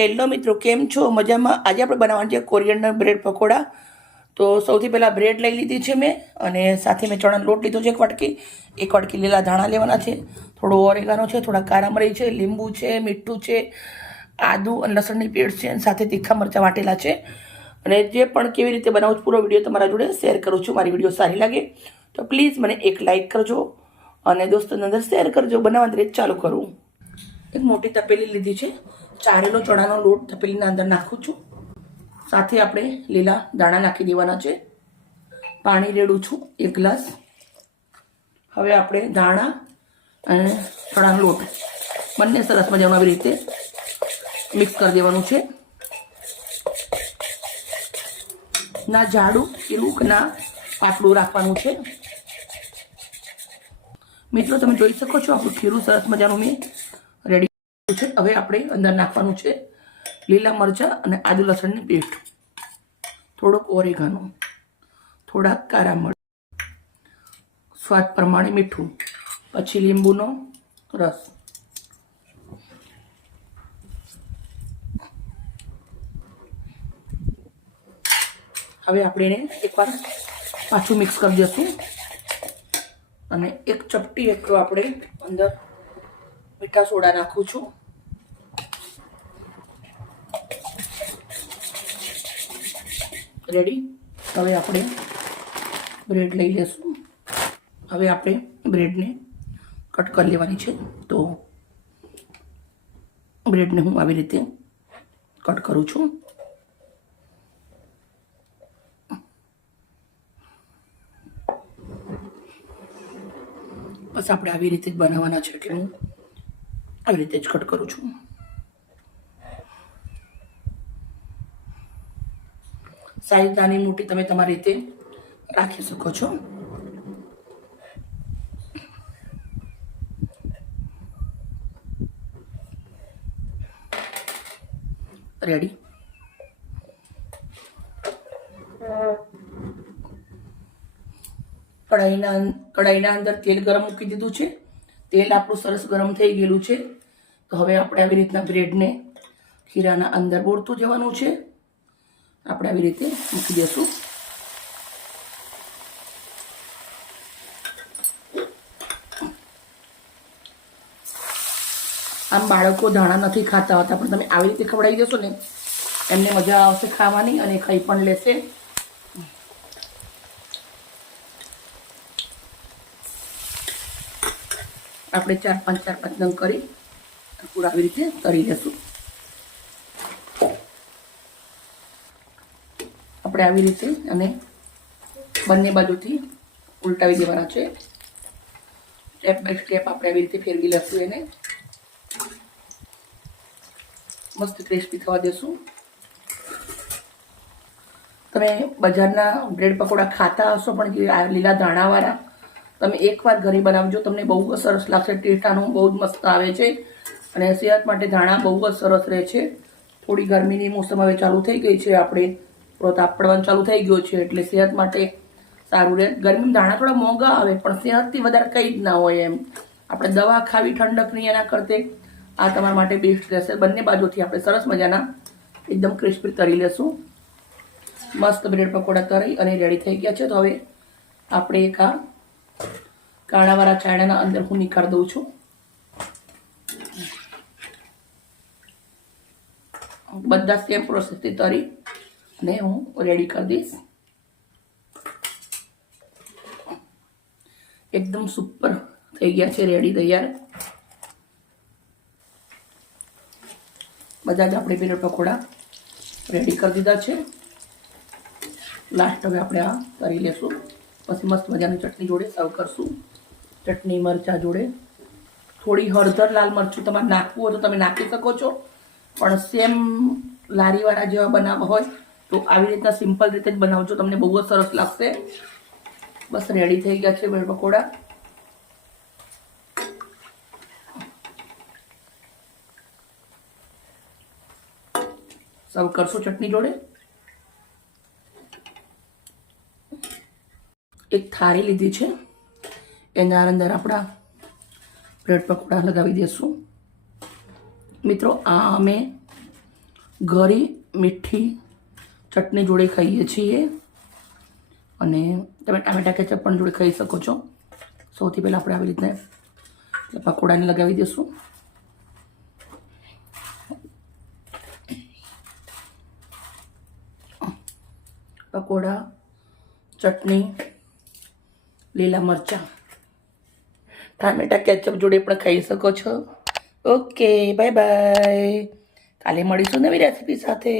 Hello મિત્રો, કેમ છો? મજામાં? આજે આપણે બનાવવાના છે કોરિયન્ડર બ્રેડ પકોડા. તો સૌથી પહેલાં બ્રેડ લઈ લીધી છે મેં, અને સાથે મેં ચણાનો લોટ લીધો છે એક વાટકી લીલા ધાણા લેવાના છે, થોડો ઓરેગાનો છે, થોડા કારા મરી છે, લીંબુ છે, મીઠું છે, આદુ અને લસણની પેસ્ટ છે, અને સાથે તીખા મરચાં વાટેલા છે. અને જે પણ કેવી રીતે બનાવું છું પૂરો વિડીયો તમારા જોડે શેર કરું છું. મારી વિડીયો સારી લાગે તો પ્લીઝ મને એક લાઇક કરજો અને દોસ્તોની અંદર શેર કરજો. બનાવવાની રીત ચાલુ કરું. એક મોટી તપેલી લીધી છે, ચારેલો ચણાનો લોટ તપેલીના અંદર નાખું છું. સાથે આપણે લીલા દાણા નાખી દેવાના છે. પાણી રેડું છું 1 ગ્લાસ. હવે આપણે દાણા અને ચણાનો લોટ બંને સરસ મજામાં આવી રીતે મિક્સ કરી દેવાનું છે. ના જાડું એવું કે ના પાતળું રાખવાનું છે. મિત્રો, તમે જોઈ શકો છો આપણું ખીરું સરસ મજાનું મેં રેડી છે. હવે આપણે અંદર નાખવાનું છે લીલા મરચાં અને આદુ લસણની પેસ્ટ, થોડોક ઓરેગાનો, થોડાક કારા મરચાં, સ્વાદ પ્રમાણે મીઠું, પછી લીંબુનો રસ. હવે આપણે એને એકવાર પાછું મિક્સ કરી દઈશું અને એક ચપટી એટલો આપણે અંદર મીઠા સોડા નાખું છું. રેડી. હવે આપણે બ્રેડ લઈ લઈશું. હવે આપણે બ્રેડને કટ કરી લેવાની છે. તો બ્રેડને હું આવી રીતે કટ કરું છું. બસ આપણે આવી રીતે જ બનાવવાના છે, એટલે હું આવી રીતે જ કટ કરું છું. સાઈઝ નાની મોટી તમે તમારી રીતે રાખી શકો છો. રેડી. કઢાઈના અંદર તેલ ગરમ મૂકી દીધું છે. તેલ આપણું સરસ ગરમ થઈ ગયેલું છે. તો હવે આપણે આવી રીતના બ્રેડને ખીરાના અંદર બોળતું જવાનું છે. આપણે આવી રીતે મૂકી દઈશું. આમ બાળકો ધાણા નથી ખાતા હોતા, પણ તમે આવી રીતે ખવડાવી દેશો ને એમને મજા આવશે ખાવાની અને ખાઈ પણ લેશે. આપણે 4-5 નંગ કરી પૂરા આવી રીતે તળી લેશું. આપણે આવી રીતે અને બંને બાજુથી ઉલટાવી દેવાના છે. સ્ટેપ બાય સ્ટેપ આપણે આવી રીતે ફેરવી લેશું. એને મસ્ત ક્રિસ્પી થવા દેશું. તમે બજારના બ્રેડ પકોડા ખાતા હશો, પણ જે લીલા દાણાવાળા તમે એકવાર ઘરે બનાવજો, તમને બહુ જ સરસ લાગશે. ટેસ્ટ આનું બહુ જ મસ્ત આવે છે અને સેહત માટે ધાણા બહુ જ સરસ રહે છે. થોડી ગરમીની મોસમ હવે ચાલુ થઈ ગઈ છે, આપણે થોડો તાપ પડવાનું ચાલુ થઈ ગયો છે, એટલે સેહત માટે સારું રહે. ગરમીમાં ધાણા થોડા મોંઘા આવે, પણ સેહતથી વધારે કંઈ જ ના હોય એમ. આપણે દવા ખાવી ઠંડકની એના કરતે આ તમારા માટે બેસ્ટ રહેશે. બંને બાજુથી આપણે સરસ મજાના એકદમ ક્રિસ્પી તળી લેશું. મસ્ત બ્રેડ પકોડા તળી અને રેડી થઈ ગયા છે. તો હવે આપણે એક આ કાણાવાળા ચાયણાના અંદર હું નીકાળી દઉં છું. બધા સેમ પ્રોસેસથી તળી અને હું રેડી કરી દઈશ. એકદમ સુપર થઈ ગયા છે, રેડી તૈયાર. બધા જ આપણે બ્રેડ પકોડા રેડી કરી દીધા છે. લાસ્ટ હવે આપણે આ તળી લેશું. પછી મસ્ત મજાની ચટણી જોડે સર્વ કરશું. ચટણી મરચાં જોડે થોડી હળદર, લાલ મરચું તમારે નાખવું હોય તો તમે નાખી શકો છો, પણ સેમ લારીવાળા જેવા બનાવવા હોય તો આવી રીતના સિમ્પલ રીતે જ બનાવજો, તમને બહુ જ સરસ લાગશે. બસ રેડી થઈ ગયા છે બ્રેડ પકોડા. સર્વ કરશું ચટણી જોડે. એક થાળી લીધી છે, એના અંદર આપણા બ્રેડ પકોડા લગાવી દઈશું. મિત્રો, આ અમે ગળી મીઠી ચટણી જોડે ખાઈએ છીએ અને તમે ટામેટા કેચઅપ પણ જોડે ખાઈ શકો છો. સૌથી પહેલાં આપણે આવી રીતના પકોડાને લગાવી દઈશું. પકોડા, ચટણી, લીલા મરચાં, ટામેટા કેચઅપ જોડે પણ ખાઈ શકો છો. Okay, bye bye. કાલે મળીશું નવી રેસીપી સાથે.